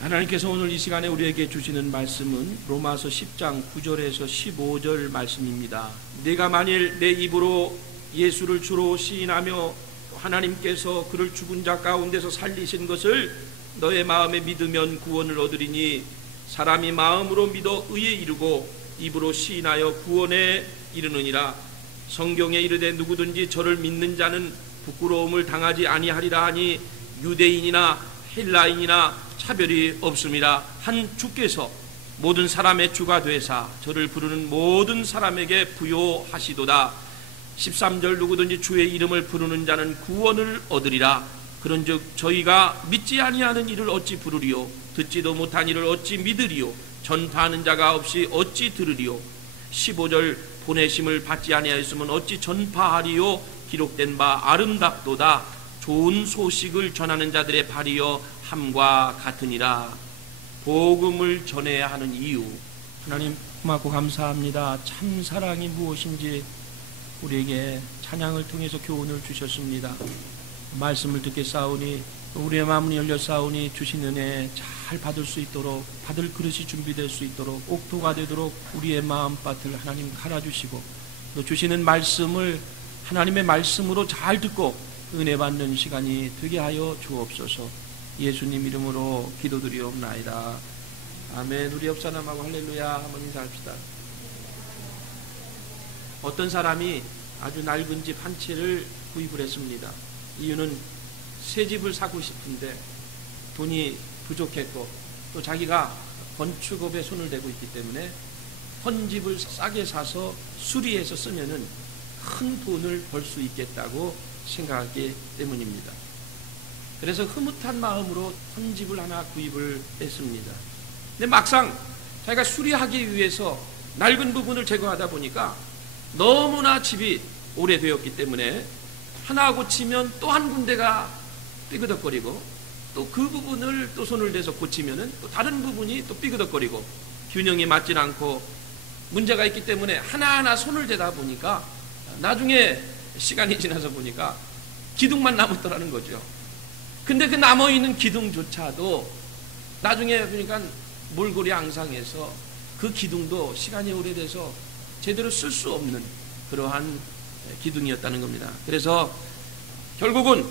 하나님께서 오늘 이 시간에 우리에게 주시는 말씀은 로마서 10장 9절에서 15절 말씀입니다. 내가 만일 내 입으로 예수를 주로 시인하며 하나님께서 그를 죽은 자 가운데서 살리신 것을 너의 마음에 믿으면 구원을 얻으리니 사람이 마음으로 믿어 의에 이르고 입으로 시인하여 구원에 이르느니라. 성경에 이르되 누구든지 저를 믿는 자는 부끄러움을 당하지 아니하리라 하니 유대인이나 헬라인이나 차별이 없음이라. 한 주께서 모든 사람의 주가 되사 저를 부르는 모든 사람에게 부요하시도다. 13절 누구든지 주의 이름을 부르는 자는 구원을 얻으리라. 그런즉 저희가 믿지 아니하는 이를 어찌 부르리요 듣지도 못한 이를 어찌 믿으리요 전파하는 자가 없이 어찌 들으리요. 15절 보내심을 받지 아니하였으면 어찌 전파하리요 기록된 바 아름답도다. 좋은 소식을 전하는 자들의 발이여 함과 같으니라. 복음을 전해야 하는 이유. 하나님 고맙고 감사합니다. 참 사랑이 무엇인지 우리에게 찬양을 통해서 교훈을 주셨습니다. 말씀을 듣겠사오니 우리의 마음이 열렸사오니 주신 은혜 잘 받을 수 있도록, 받을 그릇이 준비될 수 있도록, 옥토가 되도록 우리의 마음밭을 하나님 갈아주시고 또 주시는 말씀을 하나님의 말씀으로 잘 듣고 은혜 받는 시간이 되게 하여 주옵소서. 예수님 이름으로 기도드리옵나이다. 아멘. 우리 옆 사람하고 할렐루야 한번 인사합시다. 어떤 사람이 아주 낡은 집 한 채를 구입을 했습니다. 이유는 새 집을 사고 싶은데 돈이 부족했고 또 자기가 건축업에 손을 대고 있기 때문에 헌 집을 싸게 사서 수리해서 쓰면은 큰 돈을 벌 수 있겠다고 생각하기 때문입니다. 그래서 흐뭇한 마음으로 헌 집을 하나 구입을 했습니다. 근데 막상 자기가 수리하기 위해서 낡은 부분을 제거하다 보니까 너무나 집이 오래되었기 때문에 하나 고치면 또 한 군데가 삐그덕거리고 또 그 부분을 또 손을 대서 고치면은 또 다른 부분이 또 삐그덕거리고 균형이 맞질 않고 문제가 있기 때문에 하나하나 손을 대다 보니까 나중에 시간이 지나서 보니까 기둥만 남았더라는 거죠. 근데 그 남아있는 기둥조차도 나중에 보니까 몰골이 앙상해서 그 기둥도 시간이 오래돼서 제대로 쓸 수 없는 그러한 기둥이었다는 겁니다. 그래서 결국은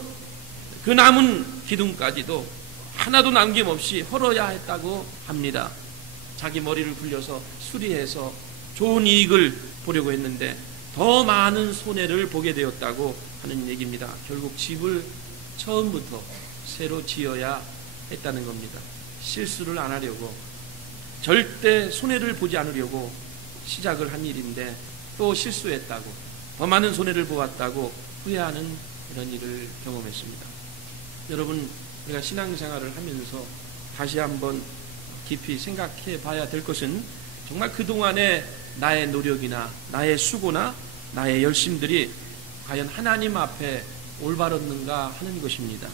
그 남은 기둥까지도 하나도 남김없이 헐어야 했다고 합니다. 자기 머리를 굴려서 수리해서 좋은 이익을 보려고 했는데 더 많은 손해를 보게 되었다고 하는 얘기입니다. 결국 집을 처음부터 새로 지어야 했다는 겁니다. 실수를 안 하려고, 절대 손해를 보지 않으려고 시작을 한 일인데 또 실수했다고, 더 많은 손해를 보았다고 후회하는 이런 일을 경험했습니다. 여러분, 우리가 신앙생활을 하면서 다시 한번 깊이 생각해 봐야 될 것은 정말 그동안의 나의 노력이나 나의 수고나 나의 열심들이 과연 하나님 앞에 올바랐는가 하는 것입니다.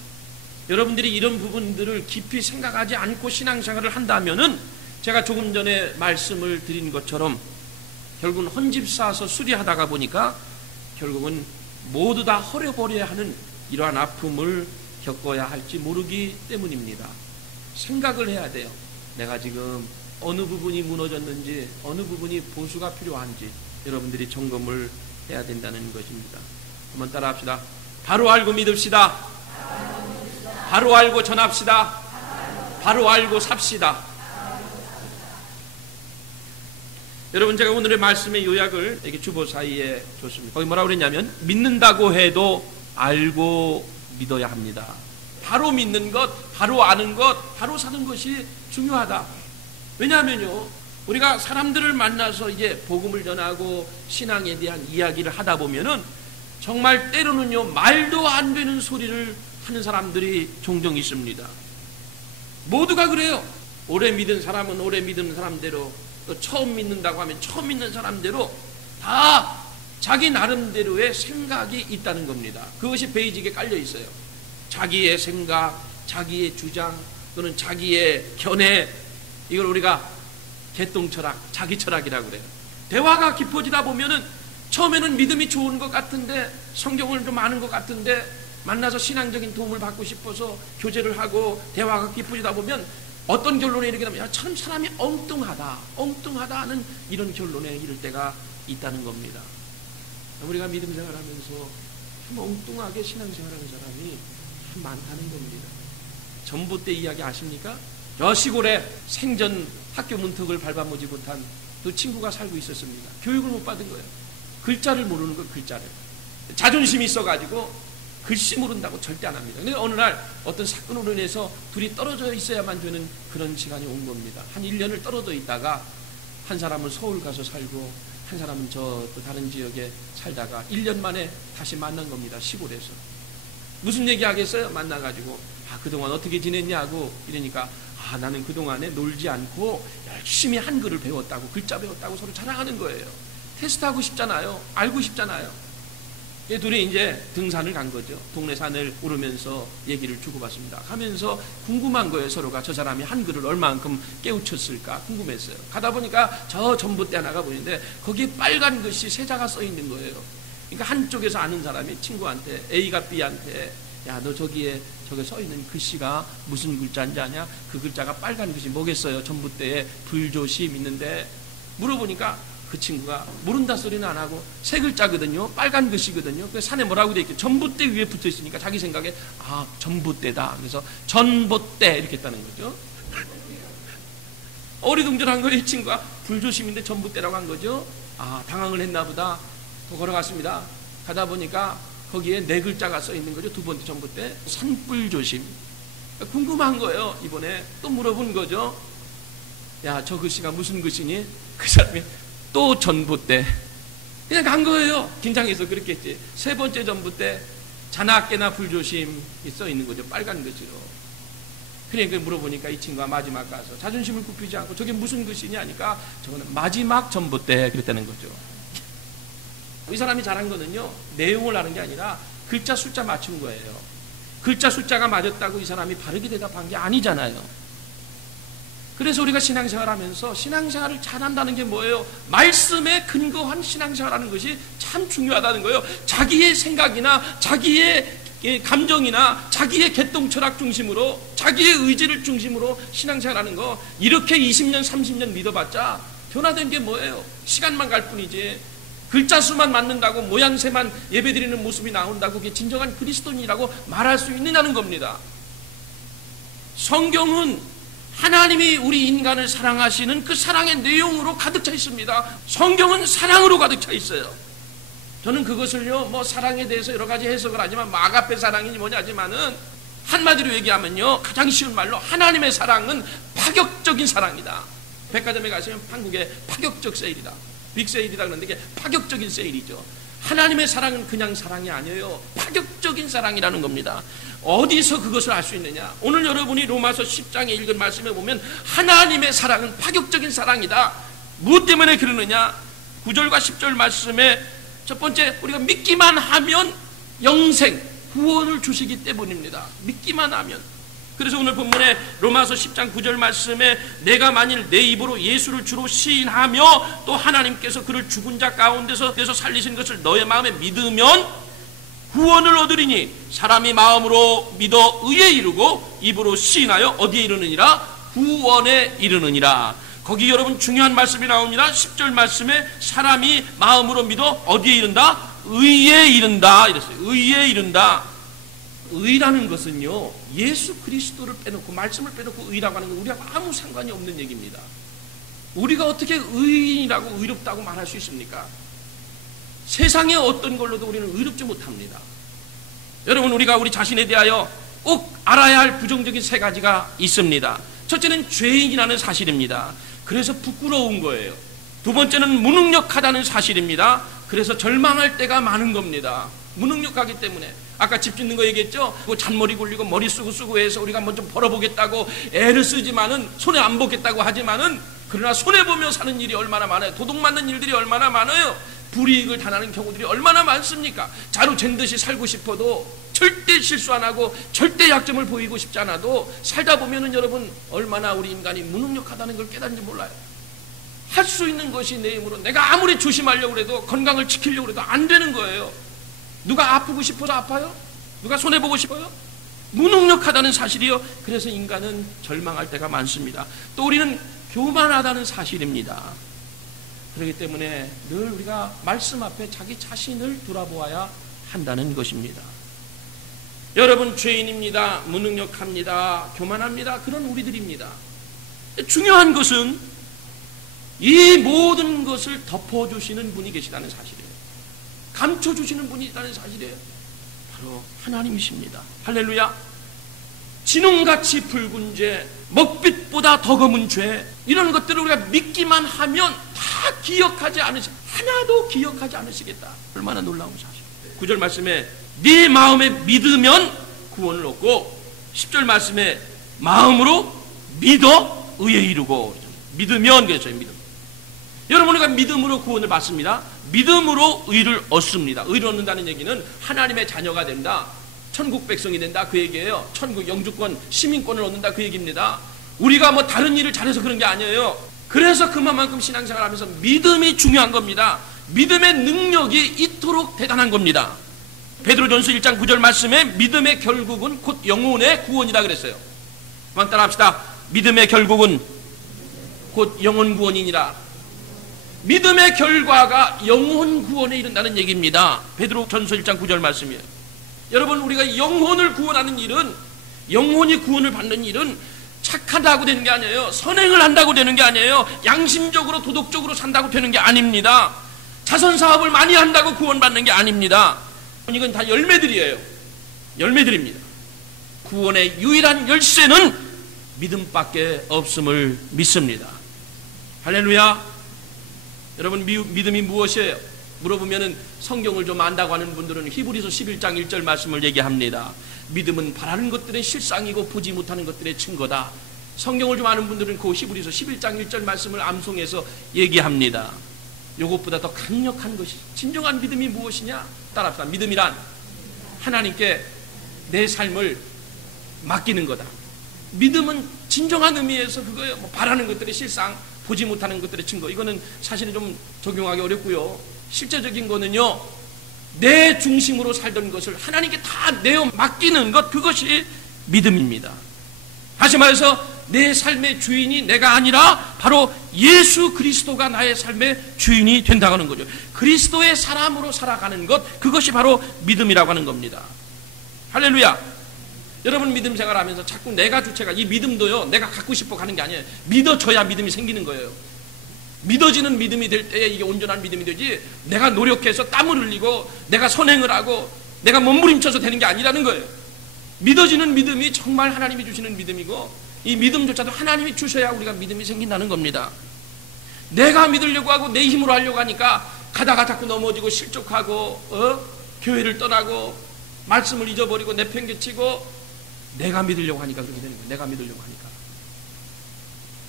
여러분들이 이런 부분들을 깊이 생각하지 않고 신앙생활을 한다면은 제가 조금 전에 말씀을 드린 것처럼 결국은 헌집 사서 수리하다가 보니까 결국은 모두 다 헐어버려야 하는 이러한 아픔을 겪어야 할지 모르기 때문입니다. 생각을 해야 돼요. 내가 지금 어느 부분이 무너졌는지, 어느 부분이 보수가 필요한지 여러분들이 점검을 해야 된다는 것입니다. 한번 따라 합시다. 바로 알고 믿읍시다. 바로 알고 전합시다. 바로 알고 삽시다. 여러분, 제가 오늘의 말씀의 요약을 이렇게 주보 사이에 줬습니다. 거기 뭐라고 그랬냐면, 믿는다고 해도 알고 믿어야 합니다. 바로 믿는 것, 바로 아는 것, 바로 사는 것이 중요하다. 왜냐하면요, 우리가 사람들을 만나서 이제 복음을 전하고 신앙에 대한 이야기를 하다 보면은 정말 때로는요, 말도 안 되는 소리를 하는 사람들이 종종 있습니다. 모두가 그래요. 오래 믿은 사람은 오래 믿은 사람대로, 또 처음 믿는다고 하면 처음 믿는 사람대로 다 자기 나름대로의 생각이 있다는 겁니다. 그것이 베이직에 깔려 있어요. 자기의 생각, 자기의 주장, 또는 자기의 견해, 이걸 우리가 개똥철학, 자기 철학이라고 그래요. 대화가 깊어지다 보면은 처음에는 믿음이 좋은 것 같은데, 성경을 좀 아는 것 같은데, 만나서 신앙적인 도움을 받고 싶어서 교제를 하고 대화가 깊어지다 보면 어떤 결론에 이르게 되면 참 사람이 엉뚱하다는 이런 결론에 이를 때가 있다는 겁니다. 우리가 믿음 생활하면서 참 엉뚱하게 신앙생활하는 사람이 참 많다는 겁니다. 전봇대 이야기 아십니까? 저 시골에 생전 학교 문턱을 밟아보지 못한 또 친구가 살고 있었습니다. 교육을 못 받은 거예요. 글자를 모르는 거예요. 글자를. 자존심이 있어가지고 글씨 모른다고 절대 안 합니다. 근데 어느 날 어떤 사건으로 인해서 둘이 떨어져 있어야만 되는 그런 시간이 온 겁니다. 한 1년을 떨어져 있다가 한 사람은 서울 가서 살고 한 사람은 저 또 다른 지역에 살다가 1년 만에 다시 만난 겁니다. 시골에서. 무슨 얘기 하겠어요? 만나가지고 그동안 어떻게 지냈냐고 이러니까 나는 그동안에 놀지 않고 열심히 한글을 배웠다고, 글자 배웠다고 서로 자랑하는 거예요. 테스트하고 싶잖아요. 알고 싶잖아요. 이 둘이 이제 등산을 간 거죠. 동네 산을 오르면서 얘기를 주고받습니다. 하면서 궁금한 거예요. 서로가 저 사람이 한글을 얼마만큼 깨우쳤을까 궁금했어요. 가다 보니까 저 전봇대 하나가 보이는데 거기에 빨간 글씨 세자가 써 있는 거예요. 그러니까 한쪽에서 아는 사람이 친구한테, A가 B한테, 야, 너 저기에 저게 써 있는 글씨가 무슨 글자인지 아냐? 그 글자가 빨간 글씨 뭐겠어요? 전봇대에 불조심 있는데 물어보니까 그 친구가 모른다 소리는 안 하고 세 글자거든요. 빨간 글씨거든요. 그 산에 뭐라고 돼 있게 전봇대 위에 붙어 있으니까 자기 생각에 전봇대다. 그래서 전봇대 이렇게 했다는 거죠. 어리둥절한 거예요. 이 친구가 불조심인데 전봇대라고 한 거죠. 당황을 했나 보다. 또 걸어갔습니다. 가다 보니까 거기에 네 글자가 써 있는 거죠. 두 번째 전봇대 산불조심. 궁금한 거예요. 이번에 또 물어본 거죠. 야, 저 글씨가 무슨 글씨니? 그 사람이 또 전봇대. 그냥 간 거예요. 긴장해서 그랬겠지. 세 번째 전봇대 자나깨나 불조심이 써 있는 거죠. 빨간 글씨로. 그러니까 물어보니까 이 친구가 마지막 가서 자존심을 굽히지 않고 저게 무슨 글씨냐 하니까 저거는 마지막 전봇대 그랬다는 거죠. 이 사람이 잘한 거는요, 내용을 아는 게 아니라 글자 숫자 맞춘 거예요. 글자 숫자가 맞았다고 이 사람이 바르게 대답한 게 아니잖아요. 그래서 우리가 신앙생활하면서 신앙생활을 잘한다는 게 뭐예요? 말씀에 근거한 신앙생활하는 것이 참 중요하다는 거예요. 자기의 생각이나 자기의 감정이나 자기의 개똥철학 중심으로 자기의 의지를 중심으로 신앙생활하는 거, 이렇게 20년 30년 믿어봤자 변화된 게 뭐예요? 시간만 갈 뿐이지. 글자 수만 맞는다고 모양새만 예배드리는 모습이 나온다고 그게 진정한 그리스도인이라고 말할 수 있느냐는 겁니다. 성경은 하나님이 우리 인간을 사랑하시는 그 사랑의 내용으로 가득 차 있습니다. 성경은 사랑으로 가득 차 있어요. 저는 그것을요, 사랑에 대해서 여러 가지 해석을 하지만 아가페 사랑이니 뭐냐 하지만은 한마디로 얘기하면요, 가장 쉬운 말로 하나님의 사랑은 파격적인 사랑이다. 백화점에 가시면 한국의 파격적 세일이다. 빅세일이다 그러는데 이게 파격적인 세일이죠. 하나님의 사랑은 그냥 사랑이 아니에요. 파격적인 사랑이라는 겁니다. 어디서 그것을 알 수 있느냐? 오늘 여러분이 로마서 10장에 읽은 말씀에 보면 하나님의 사랑은 파격적인 사랑이다. 무엇 때문에 그러느냐? 9절과 10절 말씀에 첫 번째, 우리가 믿기만 하면 영생, 구원을 주시기 때문입니다. 믿기만 하면. 그래서 오늘 본문에 로마서 10장 9절 말씀에 내가 만일 내 입으로 예수를 주로 시인하며 또 하나님께서 그를 죽은 자 가운데서 살리신 것을 너의 마음에 믿으면 구원을 얻으리니 사람이 마음으로 믿어 의에 이르고 입으로 시인하여 어디에 이르느니라? 구원에 이르느니라. 거기 여러분 중요한 말씀이 나옵니다. 10절 말씀에 사람이 마음으로 믿어 어디에 이른다? 의에 이른다 이랬어요. 의에 이른다. 의라는 것은요, 예수 그리스도를 빼놓고 말씀을 빼놓고 의라고 하는 건 우리가 아무 상관이 없는 얘기입니다. 우리가 어떻게 의인이라고 의롭다고 말할 수 있습니까? 세상의 어떤 걸로도 우리는 의롭지 못합니다. 여러분, 우리가 우리 자신에 대하여 꼭 알아야 할 부정적인 세 가지가 있습니다. 첫째는 죄인이라는 사실입니다. 그래서 부끄러운 거예요. 두 번째는 무능력하다는 사실입니다. 그래서 절망할 때가 많은 겁니다. 무능력하기 때문에. 아까 집 짓는 거 얘기했죠? 잔머리 굴리고 머리 쓰고 해서 우리가 한번 좀 벌어보겠다고 애를 쓰지만은 손에 안 보겠다고 하지만은 그러나 손해보며 사는 일이 얼마나 많아요. 도둑 맞는 일들이 얼마나 많아요. 불이익을 당하는 경우들이 얼마나 많습니까? 자루 잰 듯이 살고 싶어도 절대 실수 안 하고 절대 약점을 보이고 싶지 않아도 살다 보면은 여러분 얼마나 우리 인간이 무능력하다는 걸 깨닫는지 몰라요. 할 수 있는 것이 내 힘으로 내가 아무리 조심하려고 해도 건강을 지키려고 해도 안 되는 거예요. 누가 아프고 싶어서 아파요? 누가 손해보고 싶어요? 무능력하다는 사실이요. 그래서 인간은 절망할 때가 많습니다. 또 우리는 교만하다는 사실입니다. 그렇기 때문에 늘 우리가 말씀 앞에 자기 자신을 돌아보아야 한다는 것입니다. 여러분, 죄인입니다. 무능력합니다. 교만합니다. 그런 우리들입니다. 중요한 것은 이 모든 것을 덮어주시는 분이 계시다는 사실이에요. 감춰주시는 분이 있다는 사실이에요. 바로 하나님이십니다. 할렐루야. 진홍같이 붉은 죄, 먹빛보다 더 검은 죄, 이런 것들을 우리가 믿기만 하면 다 기억하지 하나도 기억하지 않으시겠다. 얼마나 놀라운 사실이에요. 9절 말씀에 네 마음에 믿으면 구원을 얻고, 10절 말씀에 마음으로 믿어 의에 이르고. 믿으면 그랬어요. 믿음. 여러분, 우리가 믿음으로 구원을 받습니다. 믿음으로 의를 얻습니다. 의를 얻는다는 얘기는 하나님의 자녀가 된다, 천국 백성이 된다, 그 얘기예요. 천국 영주권, 시민권을 얻는다, 그 얘기입니다. 우리가 뭐 다른 일을 잘해서 그런 게 아니에요. 그래서 그만큼 신앙생활하면서 믿음이 중요한 겁니다. 믿음의 능력이 이토록 대단한 겁니다. 베드로전서 1장 9절 말씀에 믿음의 결국은 곧 영혼의 구원이다 그랬어요. 한번 따라 합시다. 믿음의 결국은 곧 영혼 구원이니라. 믿음의 결과가 영혼 구원에 이른다는 얘기입니다. 베드로전서 1장 9절 말씀이에요. 여러분, 우리가 영혼을 구원하는 일은, 영혼이 구원을 받는 일은 착하다고 되는 게 아니에요. 선행을 한다고 되는 게 아니에요. 양심적으로 도덕적으로 산다고 되는 게 아닙니다. 자선사업을 많이 한다고 구원받는 게 아닙니다. 이건 다 열매들이에요. 열매들입니다. 구원의 유일한 열쇠는 믿음밖에 없음을 믿습니다. 할렐루야. 여러분, 믿음이 무엇이에요? 물어보면은 성경을 좀 안다고 하는 분들은 히브리서 11장 1절 말씀을 얘기합니다. 믿음은 바라는 것들의 실상이고 보지 못하는 것들의 증거다. 성경을 좀 아는 분들은 그 히브리서 11장 1절 말씀을 암송해서 얘기합니다. 이것보다 더 강력한 것이, 진정한 믿음이 무엇이냐? 따라합시다. 믿음이란 하나님께 내 삶을 맡기는 거다. 믿음은 진정한 의미에서 그거예요. 뭐 바라는 것들의 실상, 보지 못하는 것들의 증거. 이거는 사실은 좀 적용하기 어렵고요. 실제적인 거는요, 내 중심으로 살던 것을 하나님께 다 내어 맡기는 것, 그것이 믿음입니다. 다시 말해서 내 삶의 주인이 내가 아니라 바로 예수 그리스도가 나의 삶의 주인이 된다고 하는 거죠. 그리스도의 사람으로 살아가는 것, 그것이 바로 믿음이라고 하는 겁니다. 할렐루야. 여러분, 믿음 생활하면서 자꾸 내가 주체가, 이 믿음도요, 내가 갖고 싶어 가는 게 아니에요. 믿어져야 믿음이 생기는 거예요. 믿어지는 믿음이 될 때에 이게 온전한 믿음이 되지, 내가 노력해서 땀을 흘리고 내가 선행을 하고 내가 몸부림쳐서 되는 게 아니라는 거예요. 믿어지는 믿음이 정말 하나님이 주시는 믿음이고, 이 믿음조차도 하나님이 주셔야 우리가 믿음이 생긴다는 겁니다. 내가 믿으려고 하고 내 힘으로 하려고 하니까 가다가 자꾸 넘어지고 실족하고 교회를 떠나고 말씀을 잊어버리고 내팽개치고, 내가 믿으려고 하니까 그렇게 되는 거예요. 내가 믿으려고 하니까.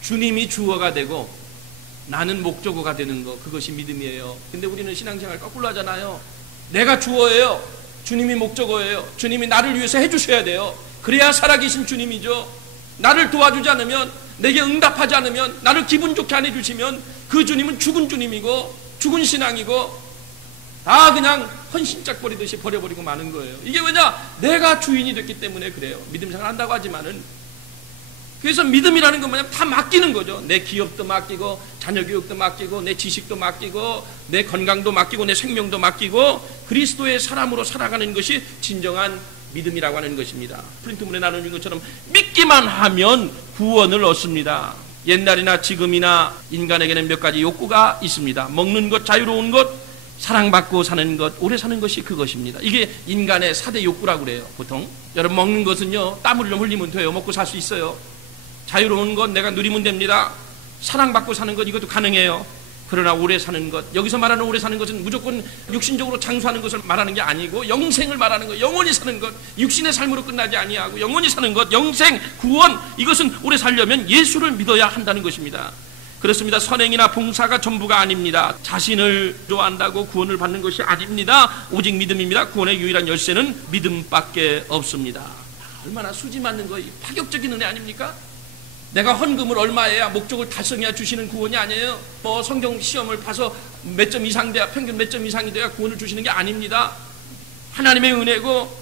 주님이 주어가 되고 나는 목적어가 되는 거, 그것이 믿음이에요. 근데 우리는 신앙생활 거꾸로 하잖아요. 내가 주어예요. 주님이 목적어예요. 주님이 나를 위해서 해주셔야 돼요. 그래야 살아계신 주님이죠. 나를 도와주지 않으면, 내게 응답하지 않으면, 나를 기분 좋게 안 해주시면 그 주님은 죽은 주님이고 죽은 신앙이고 다 그냥 헌신짝 버리듯이 버려버리고 마는 거예요. 이게 왜냐? 내가 주인이 됐기 때문에 그래요. 믿음 생활 한다고 하지만은. 그래서 믿음이라는 건 뭐냐면 다 맡기는 거죠. 내 기업도 맡기고, 자녀 교육도 맡기고, 내 지식도 맡기고, 내 건강도 맡기고, 내 생명도 맡기고, 그리스도의 사람으로 살아가는 것이 진정한 믿음이라고 하는 것입니다. 프린트문에 나누는 것처럼 믿기만 하면 구원을 얻습니다. 옛날이나 지금이나 인간에게는 몇 가지 욕구가 있습니다. 먹는 것, 자유로운 것, 사랑받고 사는 것, 오래 사는 것이 그것입니다. 이게 인간의 4대 욕구라고 그래요. 보통 여러분, 먹는 것은요, 땀을 좀 흘리면 돼요. 먹고 살 수 있어요. 자유로운 것 내가 누리면 됩니다. 사랑받고 사는 것, 이것도 가능해요. 그러나 오래 사는 것, 여기서 말하는 오래 사는 것은 무조건 육신적으로 장수하는 것을 말하는 게 아니고 영생을 말하는 것, 영원히 사는 것, 육신의 삶으로 끝나지 아니하고 영원히 사는 것, 영생, 구원, 이것은 오래 살려면 예수를 믿어야 한다는 것입니다. 그렇습니다. 선행이나 봉사가 전부가 아닙니다. 자신을 좋아한다고 구원을 받는 것이 아닙니다. 오직 믿음입니다. 구원의 유일한 열쇠는 믿음밖에 없습니다. 얼마나 수지 맞는 거, 파격적인 은혜 아닙니까? 내가 헌금을 얼마해야, 목적을 달성해야 주시는 구원이 아니에요. 뭐 성경 시험을 봐서 몇 점 이상 돼야, 평균 몇 점 이상이 돼야 구원을 주시는 게 아닙니다. 하나님의 은혜고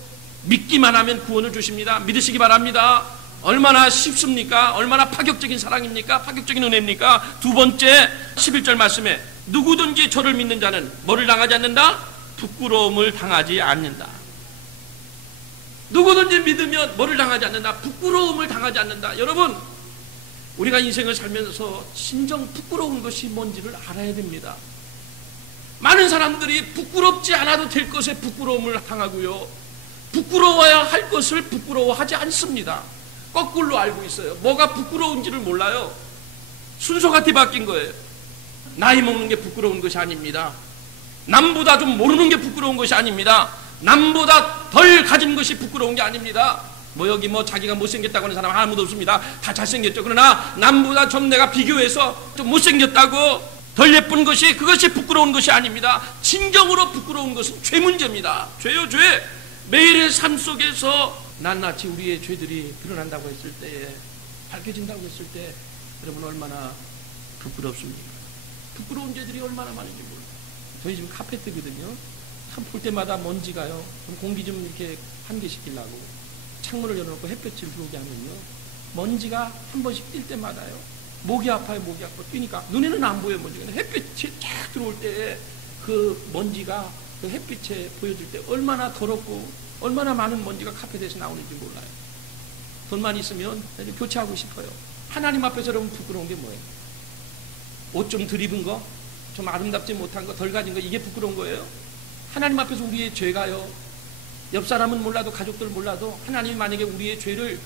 믿기만 하면 구원을 주십니다. 믿으시기 바랍니다. 얼마나 쉽습니까? 얼마나 파격적인 사랑입니까? 파격적인 은혜입니까? 두 번째 11절 말씀에 누구든지 저를 믿는 자는 뭐를 당하지 않는다? 부끄러움을 당하지 않는다. 누구든지 믿으면 뭐를 당하지 않는다? 부끄러움을 당하지 않는다. 여러분, 우리가 인생을 살면서 진정 부끄러운 것이 뭔지를 알아야 됩니다. 많은 사람들이 부끄럽지 않아도 될 것에 부끄러움을 당하고요, 부끄러워야 할 것을 부끄러워하지 않습니다. 거꾸로 알고 있어요. 뭐가 부끄러운지를 몰라요. 순서가 뒤바뀐 거예요. 나이 먹는 게 부끄러운 것이 아닙니다. 남보다 좀 모르는 게 부끄러운 것이 아닙니다. 남보다 덜 가진 것이 부끄러운 게 아닙니다. 여기 자기가 못생겼다고 하는 사람 아무도 없습니다. 다 잘생겼죠. 그러나 남보다 좀 내가 비교해서 좀 못생겼다고 덜 예쁜 것이, 그것이 부끄러운 것이 아닙니다. 진정으로 부끄러운 것은 죄 문제입니다. 죄요, 죄. 매일의 삶 속에서 낱낱이 우리의 죄들이 드러난다고 했을 때에, 밝혀진다고 했을 때 여러분 얼마나 부끄럽습니까? 부끄러운 죄들이 얼마나 많은지 몰라요. 저희 지금 카페트거든요. 참 볼 때마다 먼지가요, 공기 좀 이렇게 환기시키려고 창문을 열어놓고 햇볕을 들어오게 하면요, 먼지가 한 번씩 뛸 때마다요, 목이 아파요. 목이 아파. 뛰니까 눈에는 안 보여요, 먼지가. 햇빛이 쫙 들어올 때 그 먼지가 그 햇빛에 보여질 때 얼마나 더럽고 얼마나 많은 먼지가 카펫에서 나오는지 몰라요. 돈만 있으면 교체하고 싶어요. 하나님 앞에서 여러분 부끄러운 게 뭐예요? 옷 좀 덜 입은 거, 좀 아름답지 못한 거, 덜 가진 거, 이게 부끄러운 거예요? 하나님 앞에서 우리의 죄가요, 옆 사람은 몰라도 가족들 몰라도 하나님이 만약에 우리의 죄를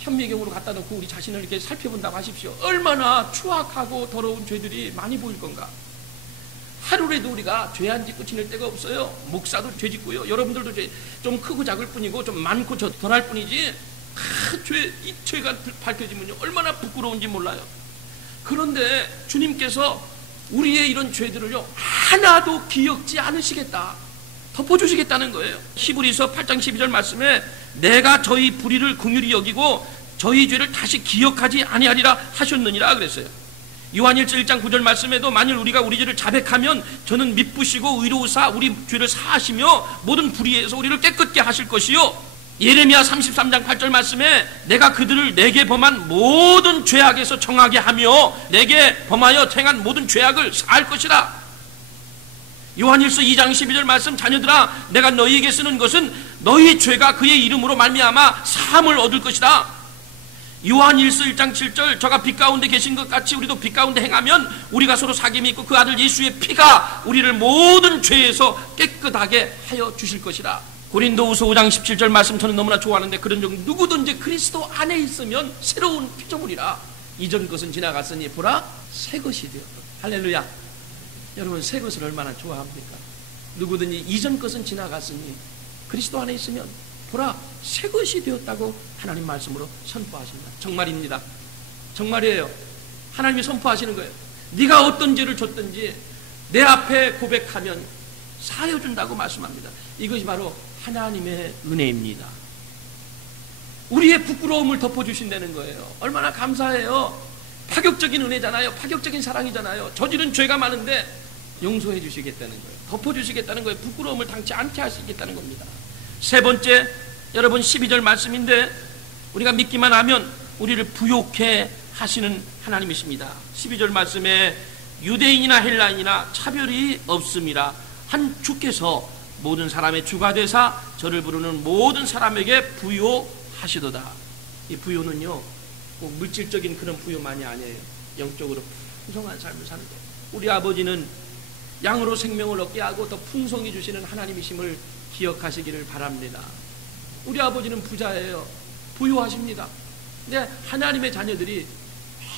현미경으로 갖다 놓고 우리 자신을 이렇게 살펴본다고 하십시오. 얼마나 추악하고 더러운 죄들이 많이 보일 건가. 하루라도 우리가 죄 안 짓고 지낼 때가 없어요. 목사도 죄 짓고요, 여러분들도 죄 좀 크고 작을 뿐이고 좀 많고 덜할 뿐이지, 이 죄가 밝혀지면요 얼마나 부끄러운지 몰라요. 그런데 주님께서 우리의 이런 죄들을요 하나도 기억지 않으시겠다, 덮어주시겠다는 거예요. 히브리서 8장 12절 말씀에 내가 저희 불의를 긍휼히 여기고 저희 죄를 다시 기억하지 아니하리라 하셨느니라 그랬어요. 요한일서 1장 9절 말씀에도 만일 우리가 우리 죄를 자백하면 저는 미쁘시고 의로우사 우리 죄를 사하시며 모든 불의에서 우리를 깨끗게 하실 것이요. 예레미야 33장 8절 말씀에 내가 그들을 내게 범한 모든 죄악에서 정하게 하며 내게 범하여 행한 모든 죄악을 사할 것이라. 요한일서 2장 12절 말씀, 자녀들아 내가 너희에게 쓰는 것은 너희 죄가 그의 이름으로 말미암아 사함을 얻을 것이다. 요한일서 1장 7절 저가 빛 가운데 계신 것 같이 우리도 빛 가운데 행하면 우리가 서로 사귐이 있고 그 아들 예수의 피가 우리를 모든 죄에서 깨끗하게 하여 주실 것이라. 고린도후서 5장 17절 말씀 저는 너무나 좋아하는데 그런 종 누구든지 그리스도 안에 있으면 새로운 피조물이라. 이전 것은 지나갔으니 보라 새 것이 되었다. 할렐루야. 여러분 새 것을 얼마나 좋아합니까? 누구든지 이전 것은 지나갔으니 그리스도 안에 있으면 보라 새 것이 되었다고 하나님 말씀으로 선포하십니다. 정말입니다. 정말이에요. 하나님이 선포하시는 거예요. 네가 어떤 죄를 졌든지 내 앞에 고백하면 사해준다고 말씀합니다. 이것이 바로 하나님의 은혜입니다. 우리의 부끄러움을 덮어주신다는 거예요. 얼마나 감사해요. 파격적인 은혜잖아요. 파격적인 사랑이잖아요. 저지른 죄가 많은데 용서해 주시겠다는 거예요. 덮어주시겠다는 거예요. 부끄러움을 당치 않게 하시겠다는 겁니다. 세 번째, 여러분 12절 말씀인데 우리가 믿기만 하면 우리를 부욕해 하시는 하나님이십니다. 12절 말씀에 유대인이나 헬라인이나 차별이 없음이라 한 주께서 모든 사람의 주가 되사 저를 부르는 모든 사람에게 부요하시도다. 이 부요는요 꼭 물질적인 그런 부요만이 아니에요. 영적으로 풍성한 삶을 사는 거예요. 우리 아버지는 양으로 생명을 얻게 하고 더 풍성히 주시는 하나님이심을 기억하시기를 바랍니다. 우리 아버지는 부자예요. 부유하십니다. 근데 하나님의 자녀들이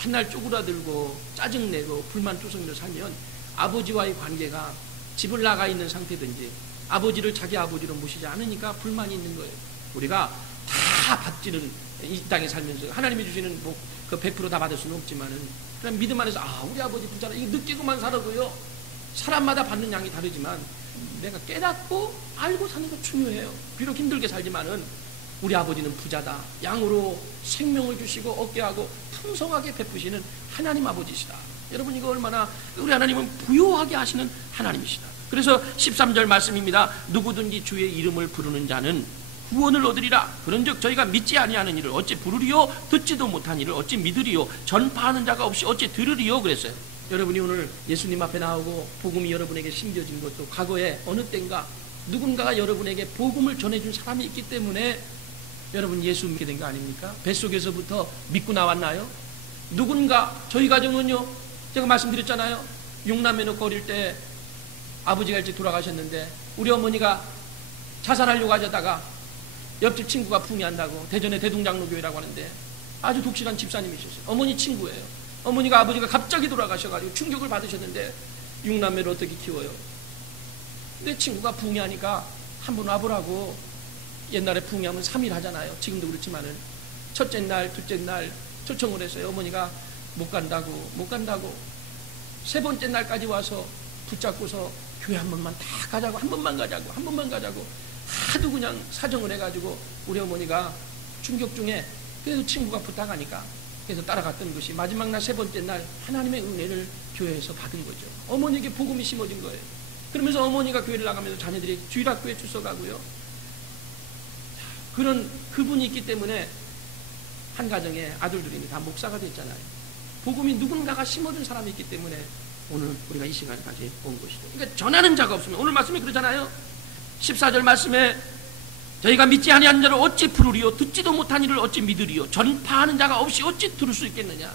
맨날 쪼그라들고 짜증내고 불만투성이로 살면 아버지와의 관계가 집을 나가 있는 상태든지 아버지를 자기 아버지로 모시지 않으니까 불만이 있는 거예요. 우리가 다 받지는 이 땅에 살면서 하나님이 주시는 그 100% 다 받을 수는 없지만은 그냥 믿음 안에서 우리 아버지 부자라 이거 느끼고만 살아도요 사람마다 받는 양이 다르지만 내가 깨닫고 알고 사는 거 중요해요. 비록 힘들게 살지만은 우리 아버지는 부자다. 양으로 생명을 주시고 얻게 하고 풍성하게 베푸시는 하나님 아버지시다. 여러분 이거 얼마나 우리 하나님은 부요하게 하시는 하나님이시다. 그래서 13절 말씀입니다. 누구든지 주의 이름을 부르는 자는 구원을 얻으리라. 그런즉 저희가 믿지 아니하는 이를 어찌 부르리요? 듣지도 못한 이를 어찌 믿으리요? 전파하는 자가 없이 어찌 들으리요? 그랬어요. 여러분이 오늘 예수님 앞에 나오고 복음이 여러분에게 심겨진 것도 과거에 어느 때인가 누군가가 여러분에게 복음을 전해준 사람이 있기 때문에 여러분 예수 믿게 된 거 아닙니까? 뱃속에서부터 믿고 나왔나요? 누군가, 저희 가정은요, 제가 말씀드렸잖아요. 6남매 놓고 어릴 때 아버지가 일찍 돌아가셨는데 우리 어머니가 자살하려고 하다가 옆집 친구가 붕괴한다고, 대전의 대동장로교회라고 하는데 아주 독실한 집사님이셨어요. 어머니 친구예요. 어머니가 아버지가 갑자기 돌아가셔가지고 충격을 받으셨는데 6남매를 어떻게 키워요? 근데 친구가 붕괴하니까 한번 와보라고. 옛날에 붕괴하면 3일 하잖아요. 지금도 그렇지만은 첫째 날, 둘째 날 초청을 했어요. 어머니가 못 간다고 세 번째 날까지 와서 붙잡고서 교회 한 번만 다 가자고, 한 번만 가자고 하도 그냥 사정을 해가지고 우리 어머니가 충격 중에 그래도 친구가 부탁하니까 그래서 따라갔던 것이 마지막 날 세 번째 날 하나님의 은혜를 교회에서 받은 거죠. 어머니에게 복음이 심어진 거예요. 그러면서 어머니가 교회를 나가면서 자녀들이 주일학교에 출석하고요. 그런 그분이 있기 때문에 한 가정에 아들들이 다 목사가 됐잖아요. 복음이 누군가가 심어준 사람이 있기 때문에 오늘 우리가 이 시간까지 온 것이죠. 그러니까 전하는 자가 없으면, 오늘 말씀이 그러잖아요. 14절 말씀에 저희가 믿지 아니하는 자를 어찌 부르리요? 듣지도 못한 이를 어찌 믿으리요? 전파하는 자가 없이 어찌 들을 수 있겠느냐?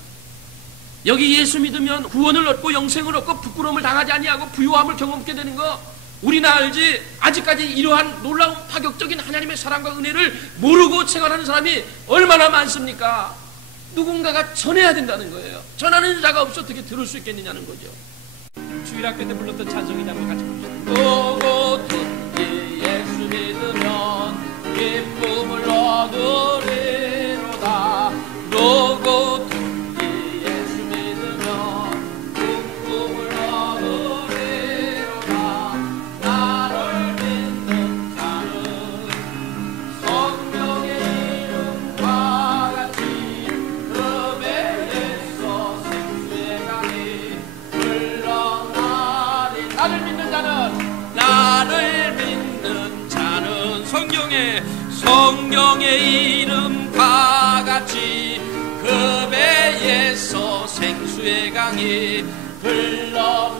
여기 예수 믿으면 구원을 얻고 영생을 얻고 부끄러움을 당하지 아니하고 부요함을 경험하게 되는 거 우리나 알지. 아직까지 이러한 놀라운 파격적인 하나님의 사랑과 은혜를 모르고 생활하는 사람이 얼마나 많습니까? 누군가가 전해야 된다는 거예요. 전하는 자가 없어 어떻게 들을 수 있겠느냐는 거죠. 주일학교 때 불렀던 찬송이나 한번 같이 부르시죠. 누구든지 예수 믿으면 기쁨을 얻으리로다. 누구든지 예수 믿으면 기쁨을 얻으리로다. 나를 믿는 자는 성령의 이름과 같이 그 배에서 생수의 강이 흘러나리. 나를 믿는 자는 성령의 이름과 같이 그 배에서 생수의 강이 흘러나리라.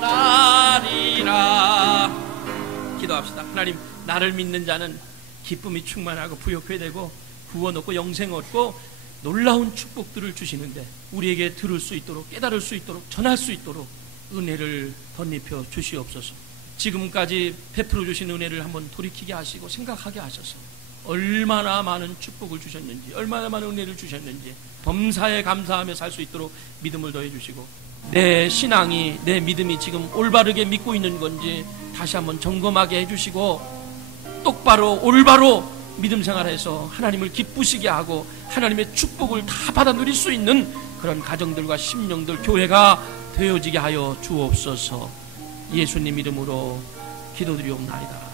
기도합시다. 하나님, 나를 믿는 자는 기쁨이 충만하고 부욕해 되고 구원 얻고 영생 얻고 놀라운 축복들을 주시는데 우리에게 들을 수 있도록, 깨달을 수 있도록, 전할 수 있도록 은혜를 덧입혀 주시옵소서. 지금까지 베풀어 주신 은혜를 한번 돌이키게 하시고 생각하게 하셔서 얼마나 많은 축복을 주셨는지, 얼마나 많은 은혜를 주셨는지 범사에 감사하며 살 수 있도록 믿음을 더해 주시고, 내 신앙이, 내 믿음이 지금 올바르게 믿고 있는 건지 다시 한번 점검하게 해주시고 똑바로 올바로 믿음 생활해서 하나님을 기쁘시게 하고 하나님의 축복을 다 받아 누릴 수 있는 그런 가정들과 심령들, 교회가 되어지게 하여 주옵소서. 예수님 이름으로 기도드리옵나이다.